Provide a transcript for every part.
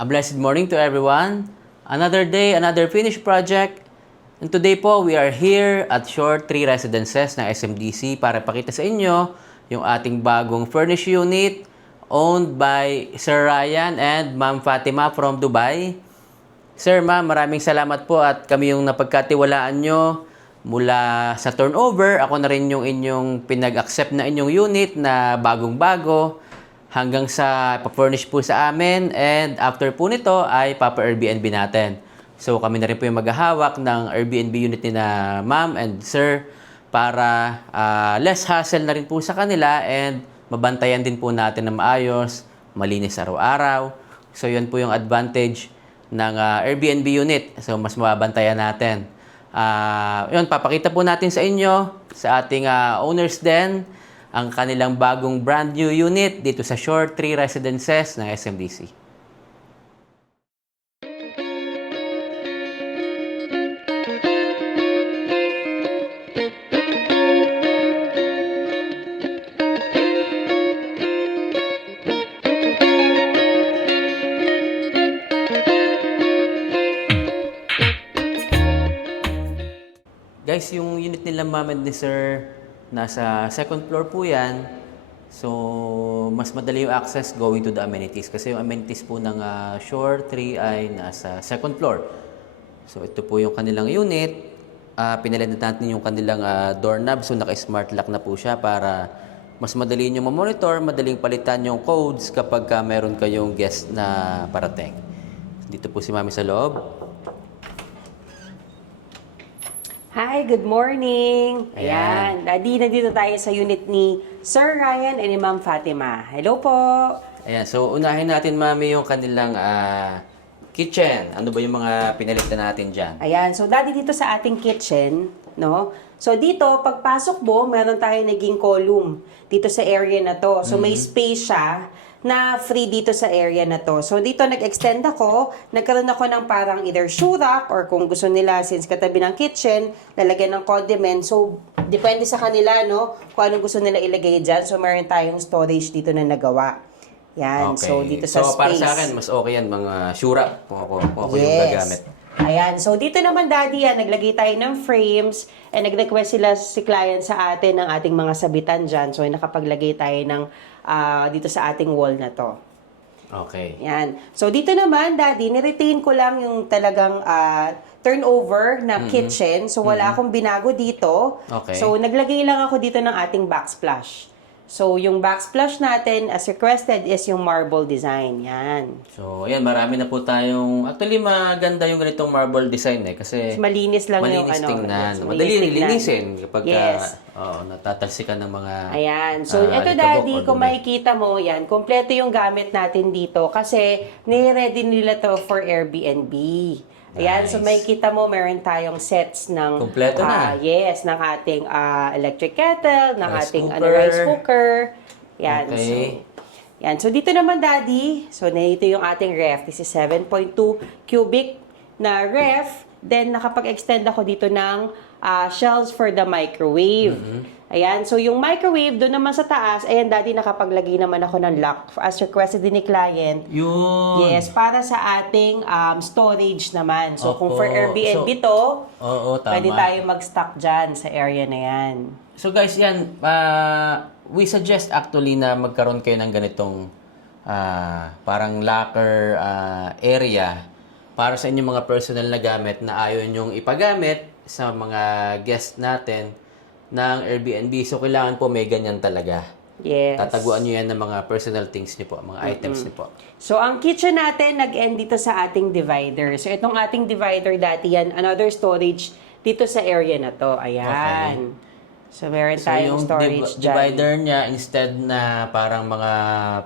A blessed morning to everyone. Another day, another finished project. And today po, we are here at Shore 3 Residences ng SMDC para pakita sa inyo yung ating bagong furnished unit owned by Sir Ryan and Ma'am Fatima from Dubai. Sir, Ma'am, maraming salamat po at kami yung napagkatiwalaan nyo mula sa turnover. Ako na rin yung inyong pinag-accept na inyong unit na bagong-bago hanggang sa pa-furnish po sa amin, and after po nito ay papa-Airbnb natin. So kami na rin po yung maghahawak ng Airbnb unit ni na Ma'am and Sir para less hassle na rin po sa kanila and mabantayan din po natin na maayos, malinis araw-araw. So yun po yung advantage ng Airbnb unit. So mas mababantayan natin. Yun, papakita po natin sa inyo, sa ating owners den, ang kanilang bagong brand new unit dito sa Shore 3 Residences ng SMDC. Guys, yung unit nila Ma'am and ni Sir, nasa second floor po yan. So, mas madali yung access going to the amenities. Kasi yung amenities po ng Shore 3 ay nasa second floor. So, ito po yung kanilang unit. Pinalit natin yung kanilang doorknob. So, naka-smart lock na po siya para mas madali nyo ma-monitor, madaling palitan yung codes kapag meron kayong guest na parating. Dito po si Mami sa loob. Hi, good morning! Ayan, Daddy, nandito tayo sa unit ni Sir Ryan and ni Ma'am Fatima. Hello po! Ayan, so unahin natin, Mami, yung kanilang kitchen. Ano ba yung mga pinalitan natin dyan? Ayan, so Daddy, dito sa ating kitchen, no? So dito, pagpasok mo, meron tayo naging column dito sa area na to. So may space siya na free dito sa area na to. So dito nag-extend ako, nagkaroon ako ng parang either shoe rack or kung gusto nila, since katabi ng kitchen, lalagyan ng condiment. So depende sa kanila, no, kung anong gusto nila ilagay dyan. So meron tayong storage dito na nagawa. Yan, Okay. so dito sa So, para space. sa akin, mas okay yan, mga shoe rack, kung ako yung gagamit. Ayan. So, dito naman, Daddy, naglagay tayo ng frames and nag-request si client sa atin ng ating mga sabitan dyan. So, nakapaglagay tayo ng dito sa ating wall na to. Okay. Yan. So, dito naman, Daddy, niretain ko lang yung talagang turnover na kitchen. So, wala akong binago dito. Okay. So, naglagay lang ako dito ng ating backsplash. So, yung backsplash natin, as requested, is yung marble design. Yan. So, ayan, marami na po tayong... Actually, maganda yung ganitong marble design kasi... Malinis lang yung malinis tingnan. yes, Madali tingnan. linisin kapag Yes. natatalsikan ng mga... Ayan. So, ito, alikabok Daddy, or kung dumi. makikita mo, yan, kompleto yung gamit natin dito kasi nire-ready nila to for Airbnb. Ayan, so Nice. makikita mo, meron tayong sets ng... Kompleto na. Yes, ng ating electric kettle, ng Rice ating cooker. rice cooker. Yan. Okay. So, yan. So, dito naman, Daddy, so, nandito yung ating ref. This is 7.2 cubic na ref. Then, nakapag-extend ako dito ng shelves for the microwave. Ayan. So, yung microwave, doon naman sa taas, ayan, Daddy, nakapaglagay naman ako ng lock as requested din ni client. Yun. Yes, para sa ating storage naman. So, kung Opo. for Airbnb So, to, Oo, tama. pwede tayo mag-stock dyan sa area na yan. So guys, yan, we suggest actually na magkaroon kayo ng ganitong parang locker area para sa inyong mga personal na gamit na ayaw nyong ipagamit sa mga guest natin ng Airbnb. So kailangan po may ganyan talaga. Yes. Tataguan nyo yan ng mga personal things nyo po, mga items nyo po. So, ang kitchen natin, nag-end dito sa ating divider. So, itong ating divider dati yan, another storage dito sa area na to. Ayan. So, meron So tayong yung storage dyan. divider niya, instead na parang mga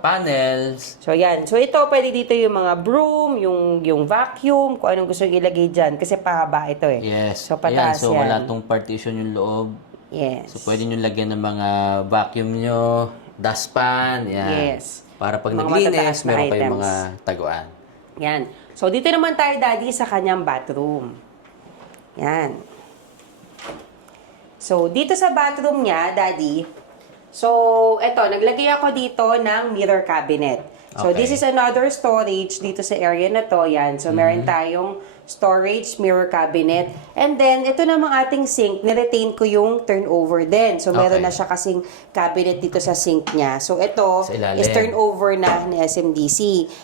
panels, So, yan. So, ito, pwede dito yung mga broom, yung vacuum, kung anong gusto nyo ilagay dyan. Kasi pahaba ito eh. yes. So, Ayan, pataas so yan. wala tong partition yung loob. Yes. So, pwede nyo lagyan ng mga vacuum nyo, dustpan, yan. Yes. Para pag Mga naglinis, matataas na meron kayong items. mga taguan. Yan. So, dito naman tayo, Daddy, sa kanyang bathroom. Yan. So, dito sa bathroom niya, Daddy, so, eto, naglagay ako dito ng mirror cabinet. So, Okay. this is another storage dito sa area na to. Yan. So, meron tayong storage, mirror cabinet. And then, ito namang ating sink, niretain ko yung turnover din. So, meron Okay. na siya kasing cabinet dito sa sink niya. So, ito Sa ilalim. is turnover na ni SMDC.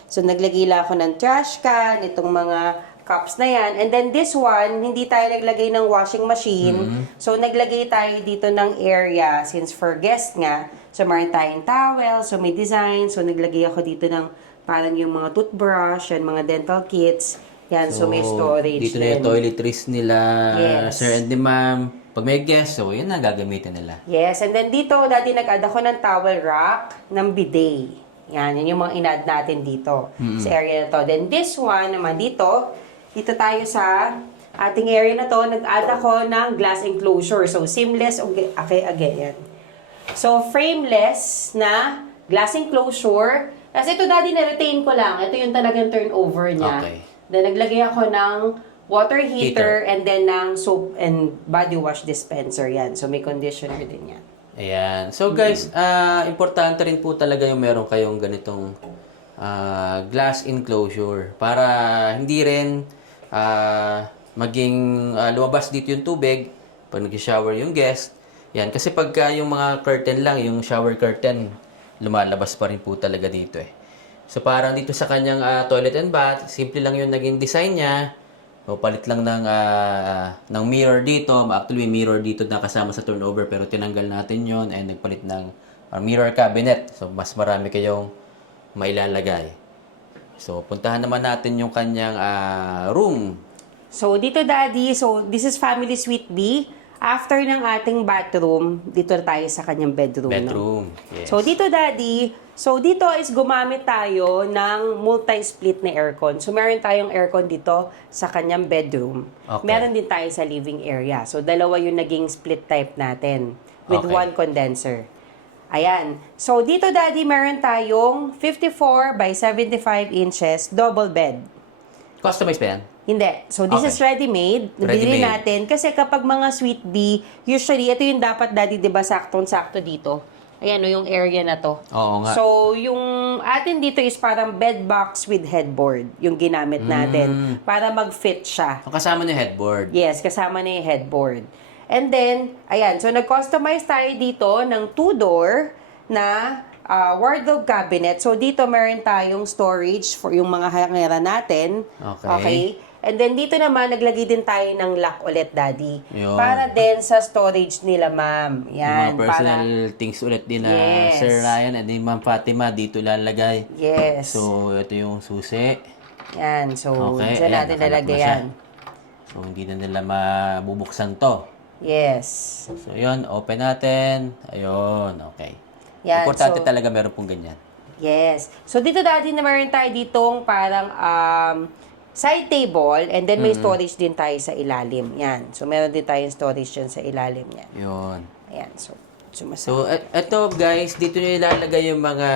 So, naglagay lang ako ng trash can, itong mga cups na yan. And then, this one, hindi tayo naglagay ng washing machine. So, naglagay tayo dito ng area since for guest nga. So, meron tayong towel. So, may design. So, naglagay ako dito ng parang yung mga toothbrush and mga dental kits. Yan, so, may storage Dito na yung din. toiletries nila, Yes. sir and the ma'am. Pag may guest, so yun na gagamitin nila. Yes, and then dito, dati nag-add ako ng towel rack ng bidet. Yan, yun yung mga in-add natin dito sa area na to. Then this one naman dito tayo sa ating area na to, nag-add ako ng glass enclosure. So, seamless, okay, again, yan. So, frameless na glass enclosure. Kasi ito, daddy, na-retain ko lang. Ito yung talagang turnover niya. Okay. Then, naglagay ako ng water heater and then ng soap and body wash dispenser. Yan. So, may conditioner din yan. Ayan. So guys, importante rin po talaga yung meron kayong ganitong glass enclosure para hindi rin maging lumabas dito yung tubig pag nag-shower yung guest. Yan. Kasi pagka yung mga curtain lang, yung shower curtain, lumalabas pa rin po talaga dito eh. So parang dito sa kanyang toilet and bath, simple lang yung naging design niya. O palit lang ng mirror dito. Actually, may mirror dito na kasama sa turnover pero tinanggal natin yon and nagpalit ng mirror cabinet. So mas marami kayong mailalagay. So puntahan naman natin yung kanyang room. So, dito, daddy, so this is family suite B. After ng ating bathroom, dito tayo sa kanyang bedroom. No? Bedroom. Yes. So, dito, daddy, so dito is gumamit tayo ng multi-split na aircon. So, meron tayong aircon dito sa kanyang bedroom. Okay. Meron din tayo sa living area. So, dalawa yung naging split type natin with Okay. one condenser. Ayan. So, dito, daddy, meron tayong 54 by 75 inches double bed. Customize pa yan? Hindi. So, this Okay. is ready-made. Nabili Ready-made. natin. Kasi kapag mga suite B, usually, ito yung dapat, daddy, di ba, saktong-sakto dito. Ayan, yung area na to. Oo nga. So, yung atin dito is parang bed box with headboard, yung ginamit natin. Para mag-fit siya. So, kasama niyo headboard. Yes, kasama na yung headboard. And then, ayan, so nag-customize tayo dito ng 2-door na wardrobe cabinet. So, dito meron tayong storage for yung mga hangera natin. Okay. And then, dito naman, naglagay din tayo ng lock ulit, daddy. Yun. Para din sa storage nila, ma'am. Yan. Yung mga personal things ulit din na Yes. Sir Ryan and din Ma'am Fatima dito lalagay. Yes. So, ito yung susi. Yan. So, Okay, dyan ayan, natin nakalak nalagay na siya. yan. So, hindi na nila mabubuksan to. Yes. So, yun. Open natin. Ayun. Okay. Yan, Importante so- talaga meron pong ganyan. Yes. So, dito dati na meron tayo ditong parang side table and then may storage din tayo sa ilalim. Yan. So, meron din tayong storage dyan sa ilalim niya. Yun. Ayan. So, So, eto guys, dito nyo ilalagay yung mga,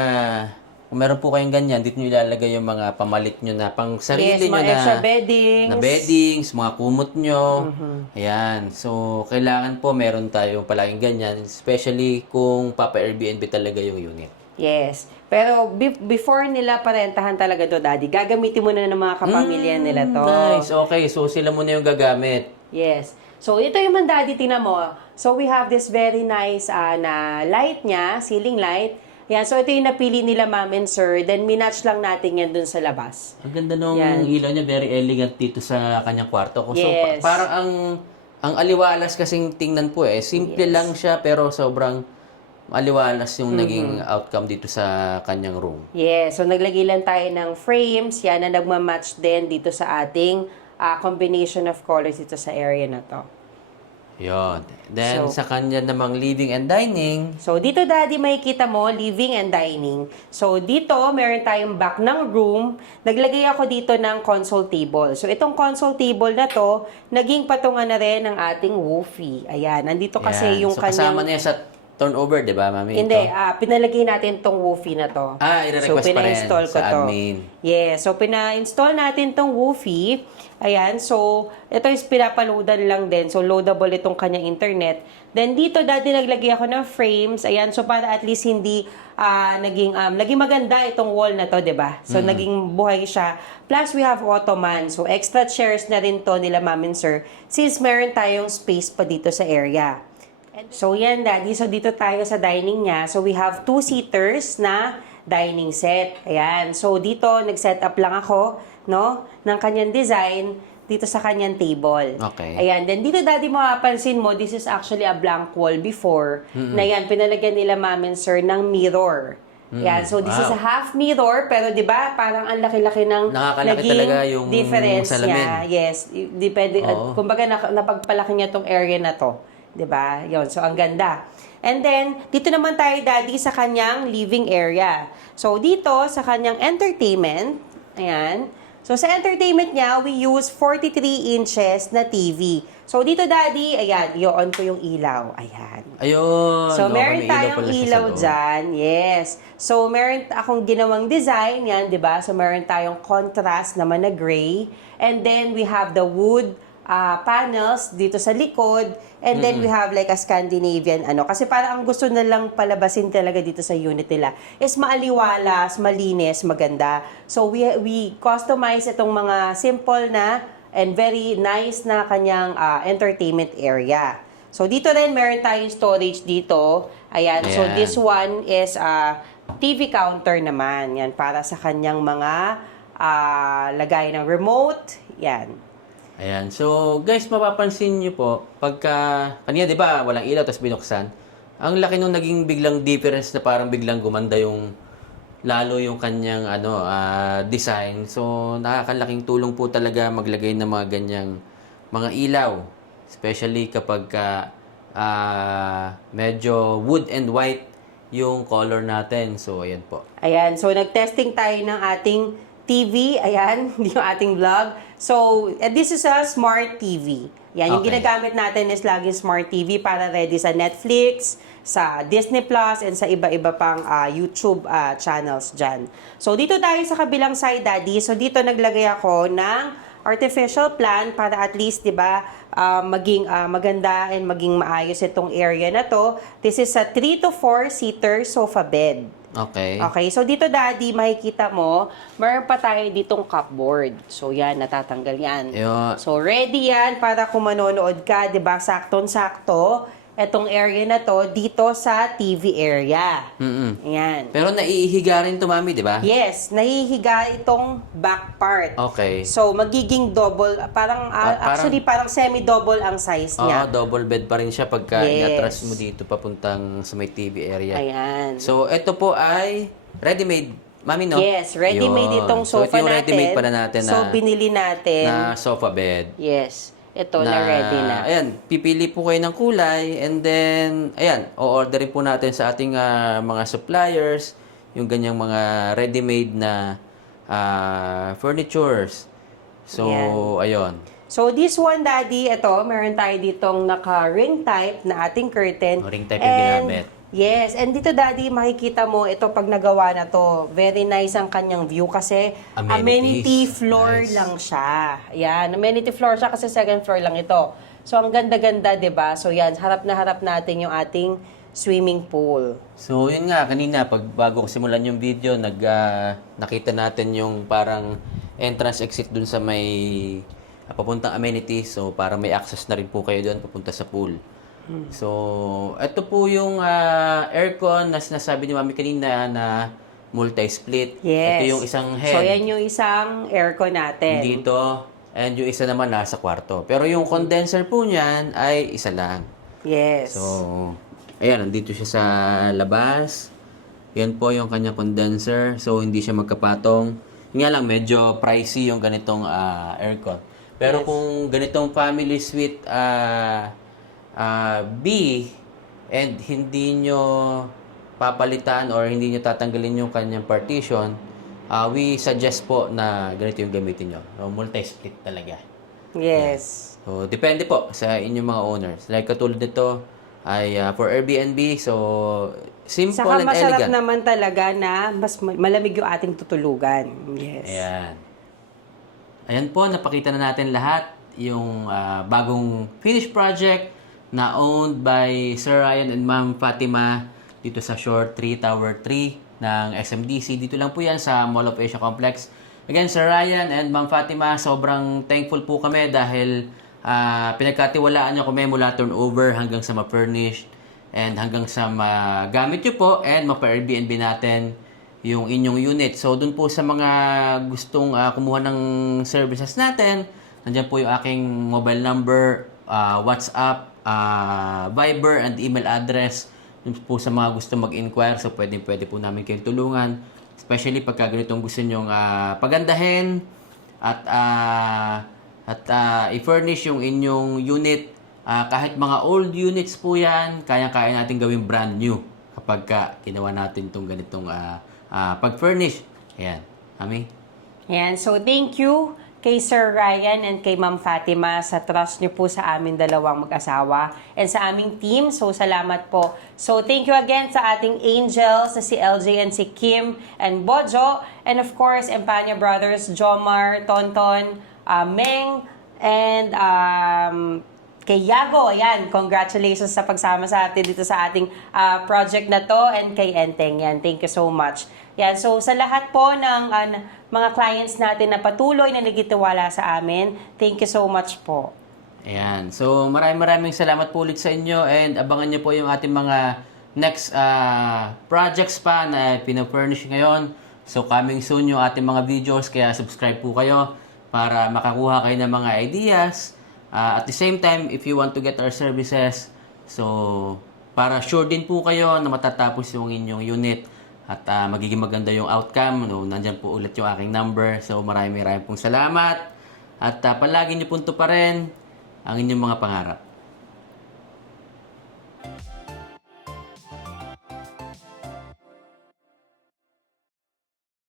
kung meron po kayong ganyan, dito nyo ilalagay yung mga pamalit nyo na pang sarili yes, nyo mga extra beddings. na beddings, mga kumot nyo. Ayan. So, kailangan po meron tayong palaging ganyan, especially kung papa-Airbnb talaga yung unit. Yes. Pero before nila parentahan talaga to, daddy, gagamitin mo na ng mga kapamilya nila to. Nice. Okay. So, sila muna yung gagamit. Yes. So, ito yung man, daddy, tingnan mo. So, we have this very nice na light niya, ceiling light. Yan. So, ito yung napili nila, ma'am and sir. Then, minatch lang natin yan dun sa labas. Ang ganda nung Yan. ilaw niya, very elegant dito sa kanyang kwarto. So, Yes. parang ang aliwalas kasing tingnan po eh. Simple lang siya pero sobrang aliwalas yung naging outcome dito sa kanyang room. Yes. So, naglagay lang tayo ng frames. Yan na nagmamatch din dito sa ating combination of colors dito sa area na to. Yon. Then, So- sa kanya namang living and dining, So, dito, daddy, makikita mo, living and dining. So, dito, meron tayong back ng room. Naglagay ako dito ng console table. So, itong console table na to, naging patungan na rin ng ating woofy. Ayan, nandito kasi Ayan. yung so, kasama kanyang... na yan sa turnover, di ba, Mami? Hindi, Ito? pinalagay natin tong woofy na to. I-request pa rin pina-install ko sa to. admin. Yeah, so pina-install natin tong woofy. Ayan, so ito is pinapaloadan lang din. So loadable itong kanyang internet. Then dito, dati naglagay ako ng frames. Ayan, so para at least hindi naging maganda itong wall na to, 'di ba? So naging buhay siya. Plus we have ottoman. So extra chairs na rin to nila Ma'am and Sir since meron tayong space pa dito sa area. So yan, Daddy. So dito tayo sa dining niya. So we have 2-seaters na dining set. Ayan. So dito, nag-set up lang ako, no, ng kanyang design dito sa kanyang table. Okay. Ayan. Then dito, Daddy, mapapansin mo, this is actually a blank wall before. Na yan, pinalagyan nila Ma'am and Sir ng mirror. Yan, so this is a half mirror, pero 'di ba, parang ang laki-laki ng Nakakalaki talaga yung difference salamin. niya. Yes, depende, kumbaga napagpalaki niya tong area na to. 'Di ba? 'Yon. So ang ganda. And then dito naman tayo, Daddy, sa kanyang living area. So dito sa kanyang entertainment, ayan. So sa entertainment niya, we use 43 inches na TV. So dito, Daddy, ayan, i-on ko yung ilaw. Ayan. Ayun. So, meron may tayong pala siya sa ilaw loob. dyan. Yes. So, meron akong ginawang design. Yan, di ba? So, meron tayong contrast naman na gray. And then, we have the wood panels dito sa likod. And then, we have like a Scandinavian, kasi parang ang gusto na lang palabasin talaga dito sa unit nila is maaliwalas, malinis, maganda. So, we customize itong mga simple na and very nice na kanyang entertainment area. So, dito rin, meron tayong storage dito. Ayan. So, Ayan. this one is TV counter naman. Yan, para sa kanyang mga lagay ng remote. Yan. Ayan. So, guys, mapapansin nyo po, kanina, di ba, walang ilaw, tapos binuksan. Ang laki nung naging biglang difference na parang biglang gumanda lalo yung kanyang design. So, nakakalaking tulong po talaga maglagay ng mga ganyang mga ilaw. Especially kapag medyo wood and white yung color natin. So, ayan po. Ayan. So, nag-testing tayo ng ating TV. Ayan, yung ating vlog. So, this is a smart TV. Yan, yung Okay. ginagamit natin is laging smart TV para ready sa Netflix, sa Disney Plus, and sa iba-iba pang YouTube channels dyan. So, dito tayo sa kabilang side, Daddy. So, dito naglagay ako ng artificial plant para at least, di ba, maging maganda and maging maayos itong area na to. This is a 3 to 4 seater sofa bed. Okay. Okay, so dito, Daddy, makikita mo, meron pa tayo ditong cupboard. So, yan, natatanggal yan. Ayun. So, ready yan para kung manonood ka, di ba, saktong-sakto, etong area na to, dito sa TV area. Yan. Pero naihiga rin to, Mami, di ba? Yes, nahihiga itong back part. Okay. So, magiging double, actually, parang semi-double ang size Oo, niya. double bed pa rin siya pagka Yes. inatras mo dito papuntang sa may TV area. Ayan. So, ito po ay ready-made. Mami, no? Yes, ready-made Yun. itong So, sofa ito yung natin. ready-made pala natin So, binili natin. na sofa bed. Yes. Ito na ready na. Ayan, pipili po kayo ng kulay and then, ayan, o-orderin po natin sa ating mga suppliers yung ganyang mga ready-made na furnitures. So, ayun. So, this one, Daddy, ito, meron tayo ditong naka-ring type na ating curtain. Ring type yung ginamit. Yes, and dito, Daddy, makikita mo, ito pag nagawa na to, very nice ang kanyang view kasi Amenities. amenity floor Nice. lang siya. Yan, amenity floor siya kasi second floor lang ito. So, ang ganda-ganda, 'di ba? So, yan, harap na harap natin yung ating swimming pool. So, yun nga, kanina, bago ko simulan yung video, nakita natin yung parang entrance exit dun sa may papuntang amenities. So, parang may access na rin po kayo dun papunta sa pool. So, ito po yung aircon na sinasabi ni Mami kanina na multi-split. Yes. Ito yung isang head. So, yan yung isang aircon natin. Dito. And yung isa naman nasa kwarto. Pero yung condenser po niyan ay isa lang. Yes. So, ayan, nandito siya sa labas. Yan po yung kanyang condenser. So, hindi siya magkapatong. Yung nga lang, medyo pricey yung ganitong aircon. Pero kung ganitong family suite B and hindi nyo papalitan or hindi nyo tatanggalin yung kanyang partition, we suggest po na ganito yung gamitin nyo. So, multi-split talaga. Yes. So, depende po sa inyong mga owners. Like katulad nito, ay for Airbnb. So, simple Saka and masarap elegant. naman talaga na mas malamig yung ating tutulugan. Yes. Ayan. Ayan po, napakita na natin lahat yung bagong finished project na owned by Sir Ryan and Ma'am Fatima dito sa Shore 3 Tower 3 ng SMDC. Dito lang po yan sa Mall of Asia Complex. Again, Sir Ryan and Ma'am Fatima, sobrang thankful po kami dahil pinagkatiwalaan niyo kami mula turnover hanggang sa ma-furnish and hanggang sa magamit nyo po and mapa-Airbnb natin yung inyong unit. So, dun po sa mga gustong kumuha ng services natin, nandiyan po yung aking mobile number, WhatsApp, Viber, and email address. Dun po sa mga gusto mag-inquire, so pwede po namin kayong tulungan. Especially pagka ganitong gusto nyong pagandahin at i-furnish yung inyong unit. Kahit mga old units po yan, kaya-kaya natin gawing brand new kapag ginawa natin itong ganitong pag-furnish. Ayan. Ami? Yan. So, thank you kay Sir Ryan and kay Ma'am Fatima sa trust niyo po sa amin dalawang mag-asawa and sa aming team. So, salamat po. So, thank you again sa ating angels na si LJ and si Kim and Bojo. And of course, Empanya Brothers, Jomar, Tonton, Meng, and kay Yago. Ayan, congratulations sa pagsama sa atin dito sa ating project na to and kay Enteng. Yan, thank you so much. Yan, so sa lahat po ng mga clients natin na patuloy na nagtitiwala sa amin, thank you so much po. Ayan. So, maraming salamat po ulit sa inyo and abangan nyo po yung ating mga next projects pa na pinafurnish ngayon. So, coming soon yung ating mga videos, kaya subscribe po kayo para makakuha kayo ng mga ideas. At the same time, if you want to get our services, so, para sure din po kayo na matatapos yung inyong unit at magiging maganda yung outcome. No, nandyan po ulit yung aking number. So, maraming pong salamat. At palagi nyo punto pa rin ang inyong mga pangarap.